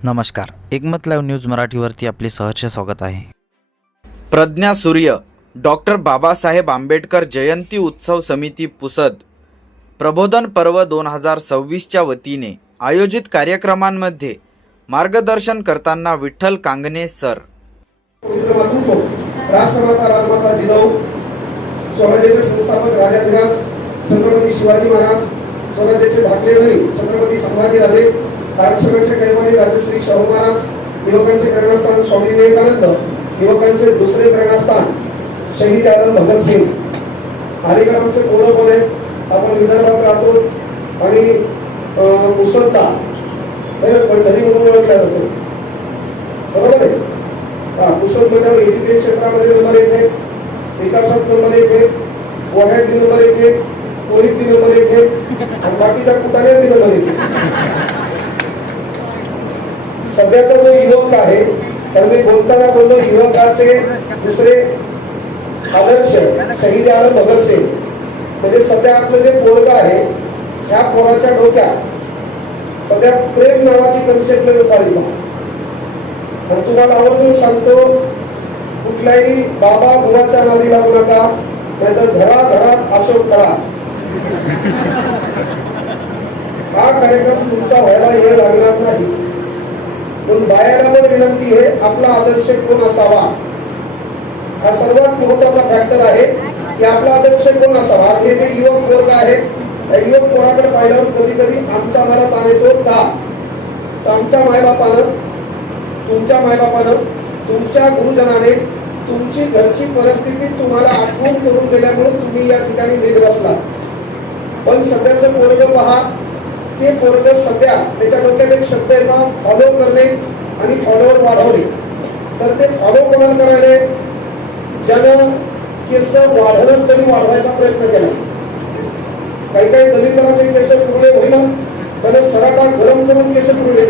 नमस्कार, एकमत live news मराठीवरती आपले सहर्ष स्वागत आहे. प्रज्ञा सूर्य, डॉक्टर बाबासाहेब आंबेडकर जयंती उत्सव समिती पुसद, प्रबोधन पर्व 2026च्या वतीने आयोजित कार्यक्रमांमध्ये मार्गदर्शन करताना विठ्ठल कांगणे सर. राष्ट्रमाता राजमाता जिजाऊ, स्वराज्याचे संस्थापक राजाधिराज छत्रपती शिवाजी महाराज, स्वराज्याचे धाकले धनी छत्रपती संभाजीराजे, आरक्षणाचे कैवारी राजश्री शाहू महाराज, युवकांचे प्रेरणास्थान स्वामी विवेकानंद, युवकांचे दुसरे प्रेरणास्थान शहीद आलम भगतसिंग. अलीकडे आमचे पोरं पण आहेत. आपण विदर्भात राहतो आणि पुसदला पंढरी म्हणून ओळखला जातो, बरोबर आहे. पुसद मध्ये एज्युकेशन क्षेत्रामध्ये नंबर 1 आहे, विकासात नंबर 1 आहे, पोह्यात बी नंबर 1 आहे, पोळीत बी नंबर 1 आहे आणि बाकीच्या कुटाण्यात बी नंबर 1 आहे. सध्याचा जो युवक आहे, तर मी बोलताना बोललो युवकाचे दुसरे आदर्श शहीद आलम भगतसिंग. म्हणजे सध्या आपलं जे पोरग आहे, ह्या पोराच्या डोक्यात सध्या प्रेम नावाची कन्सेप्ट लोकांनी आणि तुम्हाला आवडून सांगतो, कुठल्याही बाबा बुवाच्या नादी लागू नका, नाहीतर घराघरात अशोक खरा. हा कार्यक्रम तुमचा व्हायला वेळ लागणार नाही. पण बायाला पण विनंती आहे, आपला आदर्श कोण असावा हा सर्वात महत्वाचा फॅक्टर आहे की आपला आदर्श कोण असावा. हे जे युवक वर्ग आहे, त्या युवक पोराकडे पाहिल्यावर कधी कधी आमचा मला ताण येतो का, तर आमच्या मायबापानं, तुमच्या मायबापानं, तुमच्या गुरुजनाने तुमची घरची परिस्थिती तुम्हाला आठवण करून दिल्यामुळे तुम्ही या ठिकाणी नीट बसला. पण सध्याचं पोरग पहा, ते पोरग सध्या त्याच्या डोक्यात एक शब्द आहे, फॉलो करणे आणि फॉलोवर वाढवणे. तर ते फॉलो कोणाला करायले, ज्यानं केस वाढवणं तरी वाढवायचा प्रयत्न केला. काही काही दलितांचे केस पुरले होईना, त्याने सराटा गरम करून केस पुरले.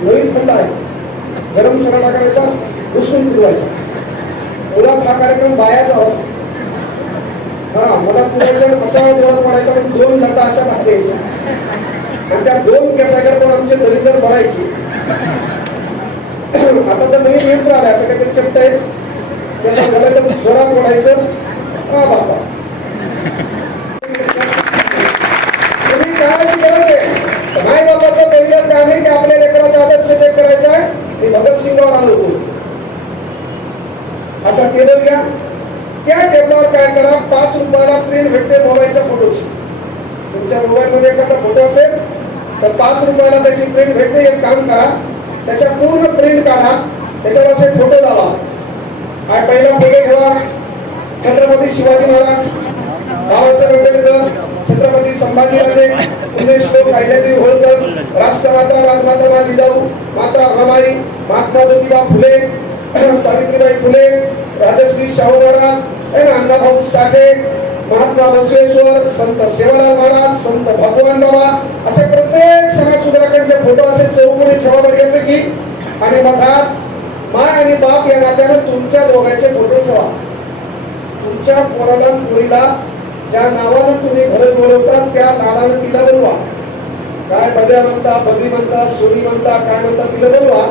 नवीन फंड आहे, गरम सराटा करायचा, घुसून फिरवायचा. मुळात हा कार्यक्रम बायाचा होता. मला पुरायचं असा जोरात पडायचा, पण 2 लटा अशा बाहेर यायच्या आणि त्या 2 केसाकडे पण आमचे दलित भरायचे. आता तर नवीन यंत्र आलं, असं काहीतरी चपट आहे, केसा घालायचं, जोरात पडायचं. का बाबा तुम्ही काय शिकायचं आहे? माय बाबाचं पहिलं काम आहे की आपल्या लेकराचा आदर्श चेक करायचा आहे. मी भगतसिंगावर आलो होतो, असा टेबल घ्या, त्या टेबलावर काय करा, 5 रुपयाला प्रिंट भेटते मोबाईलच्या फोटोची. तुमच्या मोबाईल मध्ये एखादा फोटो असेल तर 5 रुपयाला त्याची प्रिंट भेटते. एक काम करा, त्याच्या पूर्ण प्रिंट काढा, त्याच्यावर असे फोटो लावा. हा पहिला फोटो ठेवा, छत्रपती शिवाजी महाराज, बाबासाहेब आंबेडकर, छत्रपती संभाजीराजे, पुण्यश्लोक अहिल्यादेवी होळकर, राष्ट्रमाता राजमाता जिजाऊ, माता रमाई, महात्मा ज्योतिबा फुले, सावित्रीबाई फुले, राजश्री शाहू महाराज, अण्णाभाऊ साठे, महात्मा बसवेश्वर, संत सेवालाल महाराज, संत भगवान बाबा, असे प्रत्येक समाज सुधारकांचे फोटो असे चौकोनी ठेवा बढियापैकी. आणि मधात माय आणि बाप या नात्यानं तुमच्या दोघांचे फोटो ठेवा. तुमच्या पोराला पोरीला ज्या नावानं तुम्ही घर बोलवता त्या लाडानं तिला बोलवा. काय बब्या म्हणता, बबी म्हणता, सोनी म्हणता, काय म्हणता, तिला बोलवा.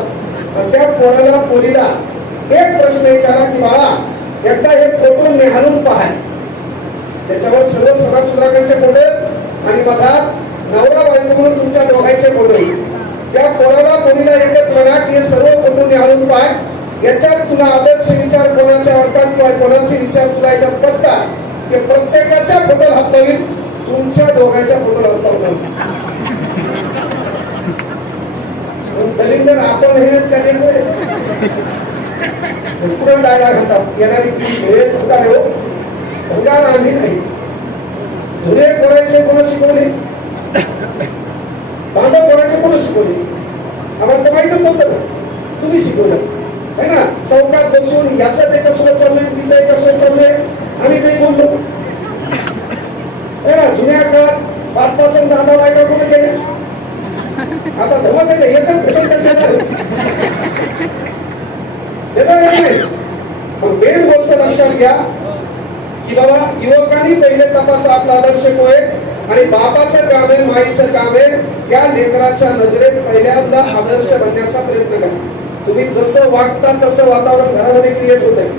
आणि त्या पोराला पोरीला एक प्रश्न विचारा की बाळा, एकदा हे फोटो निहाळून पहा. त्याच्यावर सर्व समाज सुधारकांचे फोटो आणि मधात नवरा बायको म्हणून तुमच्या दोघांचे फोटो. त्या पोराला पोरीला एकच म्हणा की हे सर्व फोटो निहाळून पहा. याच्यात तुला आदर्श विचार कोणाचे आवडतात किंवा कोणाचे विचार तुला याच्यात पडतात, ते प्रत्येकाच्या फोटोला हात लावीन, तुमच्या दोघांच्या फोटोला हात लावणार. दलित आपण हे त्याने पुढे डायलॉग घालतात, येणारी हे तुटारे हो, भंगार आम्ही नाही. धुरे कोणाचे कोण शिकवले, बांधव कोणाचे कोण शिकवले, आम्हाला तर माहितच नव्हतं ना, तुम्ही शिकवलं है ना. चौकात बसून याचा त्याच्यासोबत चाललोय, तिचा याच्यासोबत चाललोय, आम्ही काही बोललो है ना. जुन्या काळात 5-5 आणि 10 बायका कोण केले, आता धमक आहे, एकच भेटून देणार नाही. मग मेन गोष्ट लक्षात घ्या की बाबा, युवकांनी पहिले तपासा आपला आदर्श कोय आणि बापाचं काम आहे, माईचं काम आहे त्या लेकराच्या नजरेत पहिल्यांदा आदर्श बनण्याचा प्रयत्न करा. तुम्ही जसं वागता तसं वातावरण घरामध्ये क्रिएट होत आहे.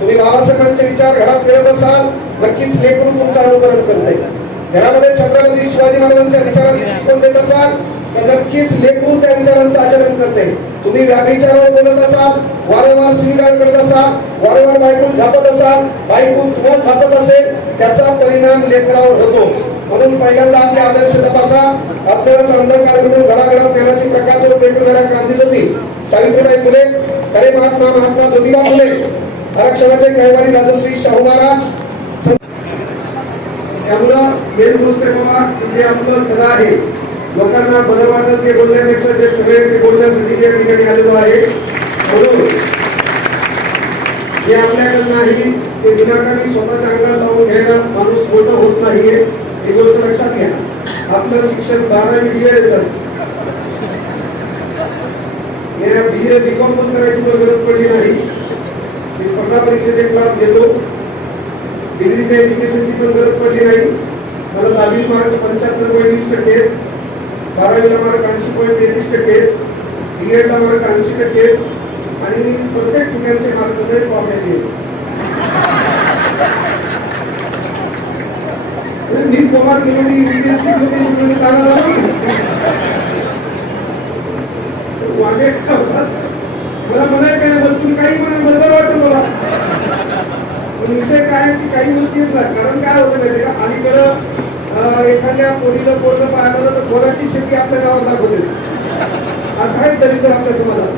तुम्ही बाबासाहेबांचे विचार घरात करत असाल, नक्कीच लेकरू तुमचं अनुकरण करते. घरामध्ये छत्रपती शिवाजी महाराजांच्या विचारांची शिकवण देत असाल तर नक्कीच लेकरू त्या विचारांचं आचरण करते. तुम्ही व्याभिचारावर बोलत असाल, वारंवार शिवीगाळ करत असाल, वारंवार बायको झापत असाल, बायको तुम्हाला झापत असेल, त्याचा परिणाम लेकरावर होतो. म्हणून पहिल्यांदा आपले आदर्श तपासा. अज्ञानाचा अंधकार म्हणून घराघरात ज्ञानाची प्रकाश पेटवणाऱ्या क्रांतीज्योती सावित्रीबाई फुले, खरे महात्मा ज्योतिबा फुले, आरक्षणाचे कैवारी राजश्री शाहू महाराज. त्यामुळं मेन गोष्ट बाबा जे आपलं कला आहे, लोकांना बरं वाटत ते बोलण्यापेक्षा जे पुढे ते बोलण्यासाठी या ठिकाणी आलेलो आहे. म्हणून जे आपल्याकडे नाही ते विनाकारण स्वतःच्या अंगाला लावून घ्यायला माणूस मोठं होत नाहीये, ही गोष्ट लक्षात घ्या. आपलं शिक्षण 12वी BEd आहे सर. BCom पण करायची पण गरज पडली नाही. मी स्पर्धा परीक्षेचे क्लास घेतो, डिग्रीच्या एज्युकेशनची पण गरज पडली नाही. मला 10वी मार्क 75.20%, 12वीला मार्क 80.33%, BEdला मार्क 80% आणि प्रत्येक ठिकाणचे मार्क वापरायचे. मी कोमात गेलो, मी UPSC ताना मला म्हणायचं नाही, पण तुम्ही काही म्हणा बरोबर वाटतं मला. पण विषय काय की काही गोष्टी येत नाही. कारण काय होतं माहिती का, अलीकडं एखाद्या पोरीला पोरलं पाहिलं तर कोणाची शेती आपल्या गावात दाखवते. आज आहे दरिद्र आपल्या समाजात.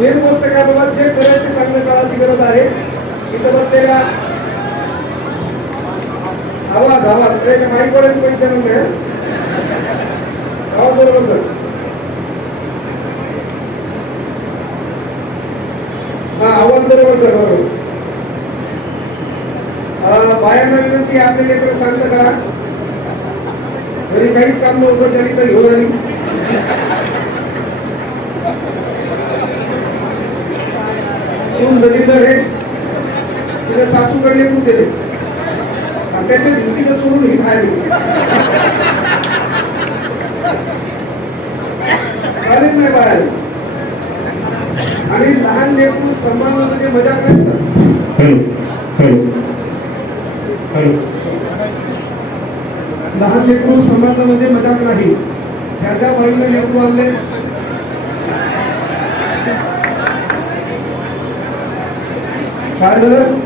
मेन गोष्ट काय बाबा, जे करायचे सांगणं काळाची गरज आहे. इथं बसलेल्या आवाज माईकवाल्यांनी पैसे नाही, आवाज बरोबर कर. हा आवाज बरोबर कर. बरोबर. बायांना विनंती, आपले लेकरं शांत करा. घरी काहीच काम नव्हतं तरी तर घेऊन आली. सून दलिंदर आहे, तिला सासूकडे लेकरू दिले आणि त्याचे बिस्किट चोरून ही खायला चालेल नाही बाहेर. आणि लहान लेकरू सांभाळणं म्हणजे मजा नाही. लहान लेकरू सांभाळणं म्हणजे मजाक नाही. त्या बाईने लेकरू आणले, काय झालं?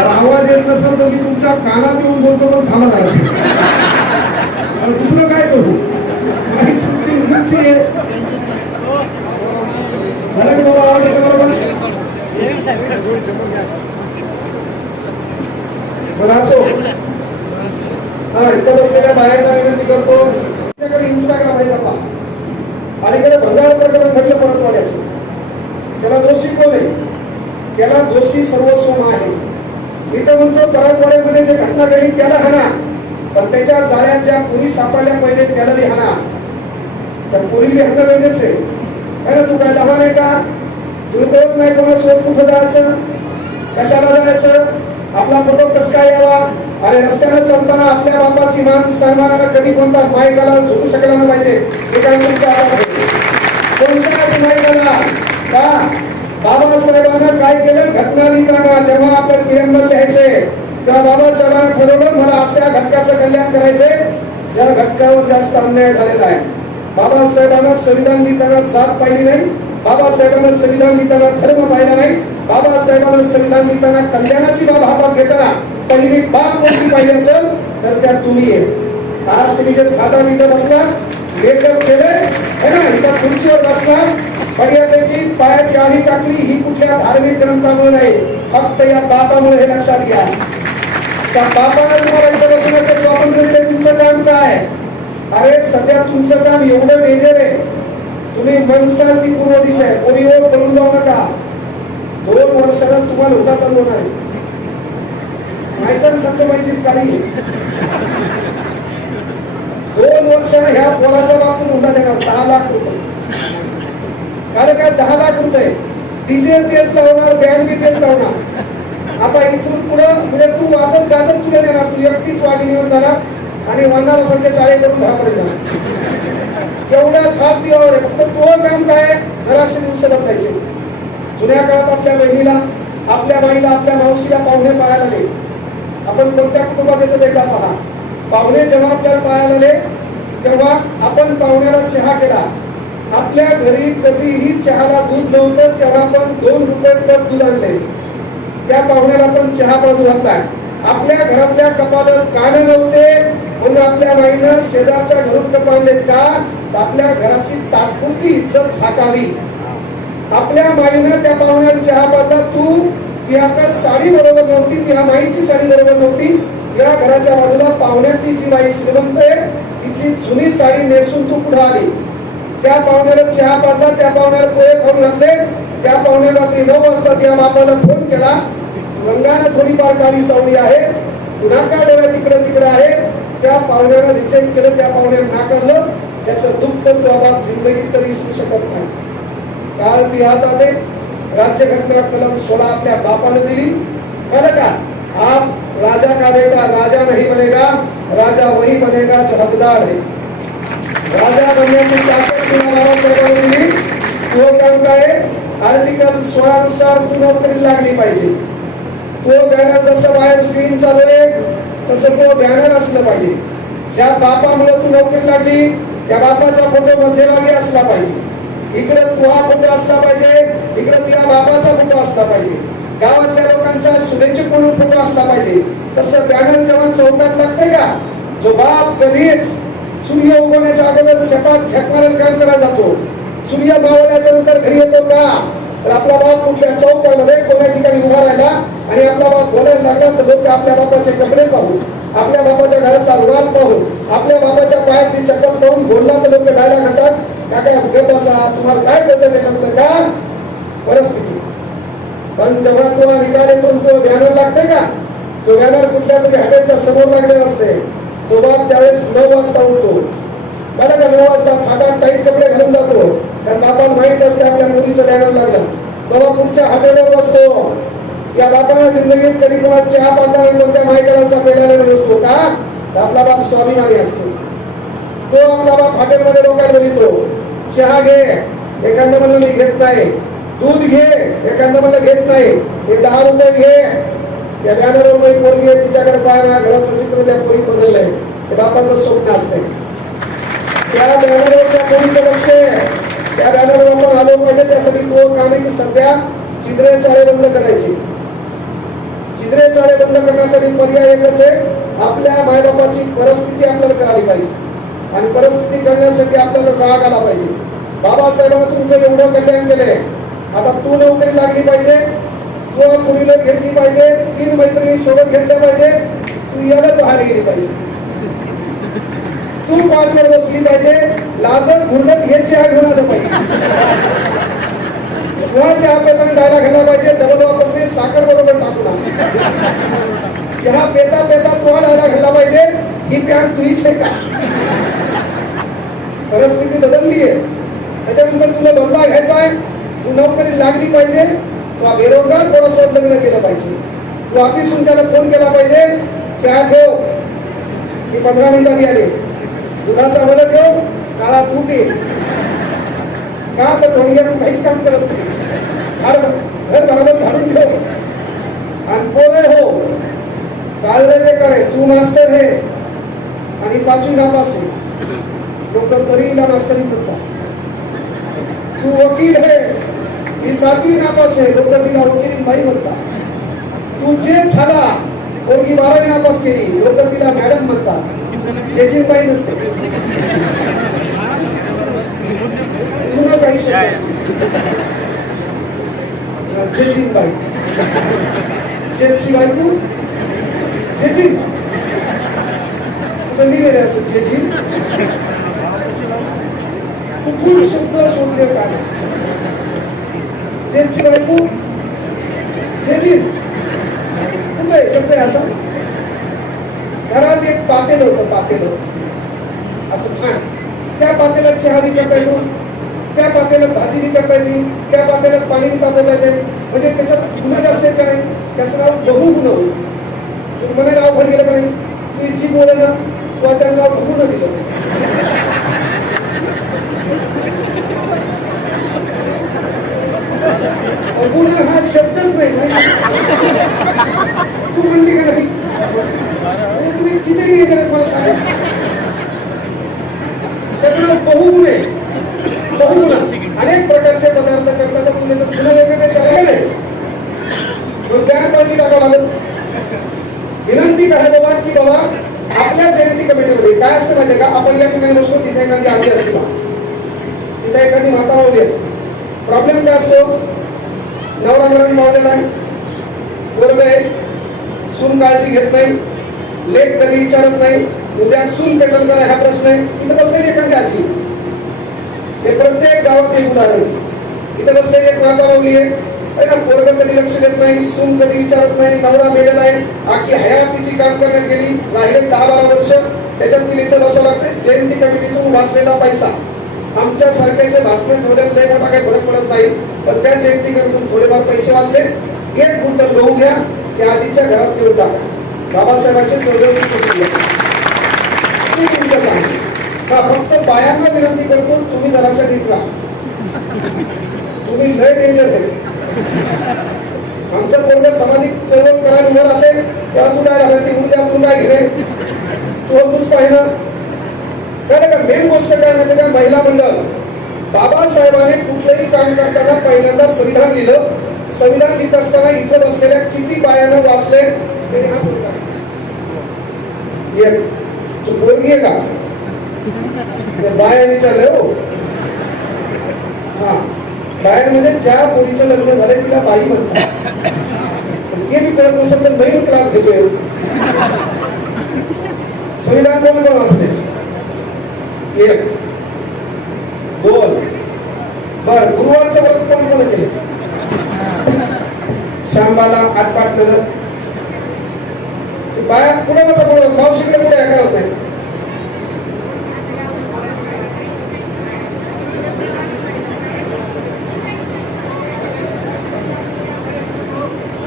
आवाज येत नसेल तर मी तुमच्या कानात येऊन बोलतो, पण थांबा झाला असेल. दुसरं काय करू? माईक सिस्टीम तुमची आहे. झालं की बाबा आवाज येतो बरोबर? बरं असो. हा, इथं बसलेल्या बायांना विनंती करतो, त्याच्याकडे इंस्टाग्राम आहे का पहा. अलीकडे भंगार प्रकरण घडलं परतवाड्याचं. त्याला दोषी कोण आहे? त्याला दोषी सर्वस्व आहे. मी तर म्हणतो परतवाड्यामध्ये जे घटना घडली त्याला हाना, पण त्याच्या जाळ्यात ज्या पुरी सापडल्या पाहिजे त्याला बी हाना. त्या पुरीला हाणं गरजेचं आहे ना. तू काय लहान आहे का? तुला कळत नाही कोणासोबत कुठं जायचं, कशाला जायचं, आपला फोटो कस काय यावा? अरे रस्त्यानं चालताना आपल्या बापाची मान सन्मानानं कधी कोणता मायकाला झुकू शकला ना पाहिजे. हे काय तुमच्या कोणत्याच मायकाला का? बाबासाहेबांना काय केलं? घटना लिहिताना जेव्हा आपल्याला नियम लिहायचंय तेव्हा बाबासाहेबांना ठरवलं मला अशा घटकाचं कल्याण करायचंय ज्या घटकावर जास्त अन्याय झालेला आहे. बाबासाहेबांना संविधान लिहिताना जात पाहिली नाही, बाबासाहेबांना संविधान लिहिताना धर्म पाहिला नाही, बाबासाहेबांना संविधान लिहिताना कल्याणाची बाब हातात घेताना पहिली बाब कोणती पाहिली असेल तर त्यात तुम्ही आहे. आज तुम्ही जे खाटात इथं बसला, मेकअप केलंय है ना, इथं खुर्चीवर बसला, बढियापैकी पायाची आळी टाकली, ही कुठल्या धार्मिक ग्रंथामुळे नाही, फक्त या बापामुळे. हे लक्षात घ्या. त्या बापाने तुम्हाला इथं बसण्याचं स्वातंत्र्य दिले. तुमचं काम काय? अरे सध्या तुमचं काम एवढं डेंजर आहे, तुम्ही मनसाल ती पूर्व दिशा आहे, पोरीवर पळून जाऊ नका. 2 वर्षानं तुम्हाला उठा चालू होणार आहे. मायच्या संतबाईची काळी आहे. 2 वर्षानं ह्या पोराच्या बाबतीत उठा देणार 10 लाख रुपये. काल काय 10 लाख रुपये तिचे तेच लावणार, बँक बी तेच लावणार. आता इथून पुढं म्हणजे तू वाजत गाजत तुला नेणार, तू एकटीच वाघिणीवर जाणार आणि वंडाला सारखे चाळे करून घरापर्यंत जाणार. एवढा थाप देवावर आहे. फक्त तो काम काय आहे, जराशे दिवस बदलायचे. जुन्या काळात आपल्या बहिणीला, आपल्या बाईला, आपल्या मावशीला पाहुणे पाहायला आले. आपण कोणत्या कुटुंबात येतो एकदा पहा. पाहुणे जेव्हा आपल्याला पाहायला आले तेव्हा आपण पाहुण्याला चहा केला. आपल्या घरी कधीही चहाला दूध नव्हतं तेव्हा आपण 2 रुपये कप दूध आणले. त्या पाहुण्याला आपण चहा पाजू घातलाय. आपल्या घरातल्या कपाला कान नव्हते म्हणून आपल्या बाईनं शेजारच्या घरून कप आणले. का? आपल्या घराची तात्पुरती इज्जत झाकावी. आपल्या माईनं त्या पाहुण्याला चहा पाजला. तू तुझ्याकडे साडी बरोबर नव्हती, तुझ्या माईची साडी बरोबर नव्हती. या घराच्या बाजूला पाहुण्यातली जी बाई श्रीमंत आहे तिची जुनी साडी नेसून तू पुढे आली. त्या पाहुण्याला चहा पाजला, त्या पाहुण्याला पोहे खाऊन घातले. त्या पाहुण्याला रात्री 9 वाजता त्या बापाला फोन केला. रंगाने थोडीफार काळी सावळी आहे, पुन्हा का डोळ्या तिकडे तिकडे आहे. त्या पाहुण्याला रिजेक्ट केलं, त्या पाहुण्याला नाकारलं. त्याचं दुःख तो बाप जिंदगीत तरी विसरू शकत नाही. काल ती हातात आहे राज्यघटना कलम 16 आपल्या बापाने दिली. कळलं का? आप राजा का बेटा राजा नहीं बनेगा, राजा वही बनेगा जो हकदार है. राजा बनण्याची ताकद तुला बाबासाहेबांनी दिली. तो काम काय? आर्टिकल 16 नुसार तू नोकरीला लागली पाहिजे. तो बॅनर जसं बाहेर स्क्रीन चालू आहे तसं तो बॅनर असलं पाहिजे. ज्या बापामुळे तू नोकरी लागली त्या बापाचा फोटो मध्यभागी असला पाहिजे. इकडे तुझा फोटो असला पाहिजे, इकडे तुझ्या बापाचा फोटो असला पाहिजे. गावातल्या लोकांचा शुभेच्छुक म्हणून फोटो असला पाहिजे. तसं बॅनर जेव्हा चौकात लागते का, जो बाप कधीच सूर्य उगवण्याच्या अगोदर शेतात झटणारे काम करायला जातो, सूर्य मावळल्याच्या नंतर घरी येतो का, तर आपला बाप कुठल्या चौकामध्ये कोणत्या ठिकाणी उभा राहिला आणि आपला बाप बोलायला लागला तर लोक आपल्या बापाचे कपडे पाहून, आपल्या बापाच्या गळ्यातला रुमाल पाहून, आपल्या बापाच्या पायातली चप्पल पाहून बोलला तर लोक डायलॉग म्हणतात, काका गप्प बसा, तुम्हाला काय कळतं त्याच्यातलं का? परिस्थिती. पण जेव्हा तो निकाल येतो तो बॅनर लागते का, तो बॅनर कुठल्या तरी हॉटेलच्या समोर लागलेला असते. तो बाप त्यावेळेस 9 वाजता उठतो. मला का 9 वाजता थाटात टाईट कपडे घालून जातो, कारण बापाला माहित असते आपल्या मुलीचं बॅनर लागला. तेव्हा पुढच्या हॉटेलवर बसतो. या बापाला जिंदगीत कधी कोणा चहा पाजला कोणत्या मायकलांचा पेल्याला बसतो का, तर आपला बाप स्वाभिमानी असतो. तो आपला बाप हॉटेलमध्ये लोकांना बोलतो, चहा घे, एखादं म्हणलं मी घेत नाही. दूध घे, एखादं म्हणलं घेत नाही. हे 10 रुपये घे. त्या बॅनरवर एक पोरगी आहे, तिच्याकडे पाय माझ्या घराचं चित्र त्या पोरी बदललंय. ते बापाचं स्वप्न असतंय. त्या बॅनरवर त्या पोरीचं लक्ष आहे. त्या बॅनरवर आपण आलो पाहिजे. त्यासाठी तो काम आहे की सध्या छिद्रे चाळे बंद करायचे. छिद्रे चाळे बंद करण्यासाठी पर्याय एकच आहे, आपल्या मायबापाची परिस्थिती आपल्याला कळाली पाहिजे. आणि परिस्थिती कळण्यासाठी आपल्याला राग आला पाहिजे. बाबासाहेबांना तुमचं एवढं कल्याण केलंय, आता तू नोकरी लागली पाहिजे, तू मुलीला घेतली पाहिजे, 3 मैत्रिणी सोबत घेतल्या पाहिजे, तू याला पाहायला गेली पाहिजे, तू कॉलवर बसली पाहिजे, लाजत घुरडत हे चहा घेऊन आलं पाहिजे. तुला चहा पेताना डायला घालला पाहिजे, डबल वापस नाही, साखर बरोबर टाकून. चहा पेता पेता तुला डायला घालला पाहिजे, ही पॅन्ट तुझीच आहे का? परिस्थिती बदलली आहे. त्याच्यानंतर तुला बदला घ्यायचा आहे, तू नोकरी लागली पाहिजे, तू बेरोजगार कोणासोबत लग्न केलं पाहिजे, तू ऑफिसून त्याला फोन केला पाहिजे, चहा ठेव, मी 15 मिनिटात आले, दुधाचा मला ठेव, काळा तू पे. का तर ढोंग्या तू काहीच काम करत नाही. घर बरोबर झाडून ठेव. आणि पोरे हो, काळले बेकार आहे, तू मास्तर आहे आणि 5वी नापास आहे, लोक तरीला मास्तरी म्हणतात. तू वकील है, ही 7वी नापास आहे, लोक तिला वकिली बाई म्हणतात. तू जे झाला, पोरगी 12वी नापास केली, लोक तिला मॅडम म्हणतात. जेजी बाई नसते, पुन्हा काही जेजी बाई, जेची बायको जेजी कुठं लिहिलेले असं जेजी, कुठून शब्द शोधले का? जेची बायको जेजी कुठे शब्द आहे असा? घरात एक पातेल होतं, पातेल असं छान, त्या पातेल्यात चहा करता येतो. त्या पातेल्यात भाजी बी करता येते, त्या पातेल्यात पाणी बी तापवता येते, म्हणजे त्याच्यात गुन्हा जास्त आहेत का नाही? त्याचं नाव बहुगुण होतं. तुम्ही म्हणायला अवघड गेलं का नाही? तू जी बोल ना किंवा त्याला नाव बहुगुण दिलं. अवगुण हा शब्दच नाही तू म्हणली का नाही? म्हणजे तुम्ही किती नाही केलं मला सांगा. त्याचं नाव बहुगुण आहे. बहुगुण अनेक प्रकारचे पदार्थ करतात, आपण त्याच्यात गुन्हा वेगळे काही करायला नाही. मग बॅन पार्टी टाकावं लागेल. विनंती काय बाबा की बाबा आपल्या जयंती कमिटीमध्ये काय असतं माहितीये का? आपण या ठिकाणी बसतो, तिथे एखादी आजी असते बा, तिथे एखादी माता माऊली असते. प्रॉब्लेम काय असतो? नवरा मरण पावलेला आहे, वर्ग आहे, सून काळजी घेत नाही, लेख कधी विचारत नाही, उद्या सून पेटल का हा प्रश्न आहे. इथं बसलेली एखादी आजी, हे प्रत्येक गावात एक उदाहरण आहे. इथं बसलेली एक माता माऊली आहे ना, पोरग कधी लक्ष देत नाही, सून कधी विचारत नाही, नवरा मेलेला आहे, आखी हयातीची काम करण्यात गेली, राहिले 10-12 वर्ष, त्याच्यात तिला इथं बसावं लागते. जयंती कमिटीतून वाचलेला पैसा, आमच्या सारख्याचे भाषण ठेवल्याने लय मोठा काही फरक पडत नाही, पण त्या जयंती कमिटीतून थोडेफार पैसे वाचले. 1 क्विंटल गहू घ्या, त्या आजीच्या घरात नेऊन टाका. बाबासाहेबांचे चळवळीचे फक्त बायांना विनंती करतो, तुम्ही जरासा नीट राहा, तुम्ही लय डेंजर आहे. आमचं पोरग सामाजिक चळवळ करायला उभं राहते, तेव्हा तू काय राहते, उद्या तू काय घेणे, तूच पाहिलं का? मेन गोष्ट काय माहिती का? महिला मंडळ. बाबासाहेबांनी कुठलंही काम करताना पहिल्यांदा संविधान लिहिलं. संविधान लिहित असताना इथं बसलेल्या किती बायानं वाचले तरी हा बोलता. तू पोरगी आहे का? बाया विचारलं हो. हा, बायांमध्ये ज्या पोरीचं लग्न झालंय तिला बाई म्हणतात. ते बी कळत नसेल तर नवीन क्लास घेतोय. संविधान कोण वाचले? 1, 2. बर, गुरुवारचं व्रत कोण केले? श्यामबाला, आटपाट नगर. बाया पुढे कसं पुढे मावशीकडे पुढे काय होत नाही.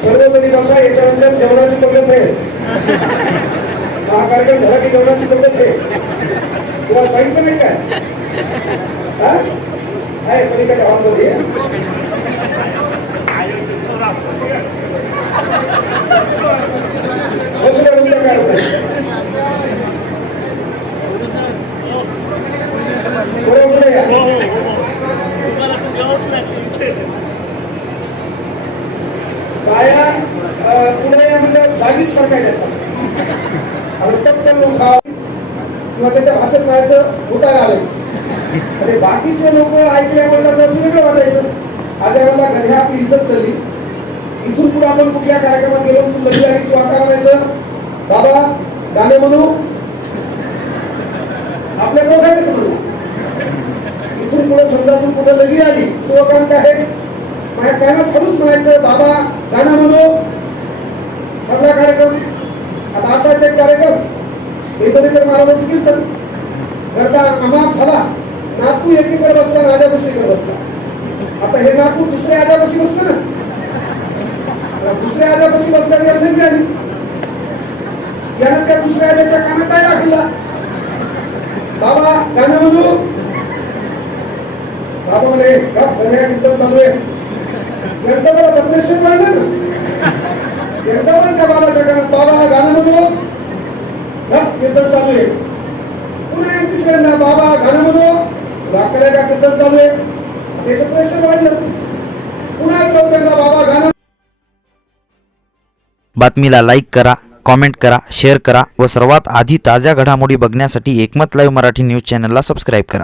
सर्वजणी बसा, याच्यानंतर जेवणाची पद्धत आहे. हा कार्यक्रम झाला की जेवणाची पद्धत आहे. तुम्हाला सांगितलं नाही काय? आहे पलीकडे हॉलमध्ये. बसुद्या काय होत पुढे या. बाया पुढे या म्हणजे जागीच सरकायला येतात. खाव किंवा त्याच्या भाषेत जायचं उठायला आलं. अरे बाकीचे लोक ऐकल्या बोलतात असं वेगळं वाटायचं. आज आम्हाला घरी आपली इज्जत चालली. इथून पुढे आपण कुठल्या कार्यक्रमात गेलो, तू लगी आली, तू आता म्हणायचं बाबा गाणे म्हणू, आपल्या दोघांनाच म्हणला. इथून पुढे समजा तू कुठे लगी आली, तो काम काय आहे माझ्या कानात हळूच म्हणायचं बाबा गाणं म्हणू. ठरला कार्यक्रम. आता असाच एक कार्यक्रम वेदोरीकर महाराजांची कीर्तन गर्दा अमाप झाला. नातू एकीकडे बसला, राजा दुसरीकडे बसला. आता हे नातू दुसऱ्या आजापाशी बसलं ना, दुसऱ्या आजापाशी बसल्यावर याला नेमकी आली. यानं त्या दुसऱ्या आजाच्या कानात काय दाखवला? बाबा गाणं म्हणू. बाबा म्हणे कीर्तन चालू आहे. एकदा मला डिप्रेशन वाढलं ना, एकदा पण त्या बाबाच्या कानात बाबा गाणं म्हणू, कीर्तन चालू आहे. पुन्हा एक तिसऱ्यांदा बाबा गाणं म्हणू, वाकड्या का कीर्तन चालू आहे. त्याचं प्रेशर वाढलं. पुन्हा चौथ्यांदा बाबा गाणं. बातमीला लाईक करा, कॉमेंट करा, शेअर करा व सर्वात आधी ताज्या घडामोडी बघण्यासाठी एकमत लाईव्ह मराठी न्यूज चॅनलला सबस्क्राईब करा.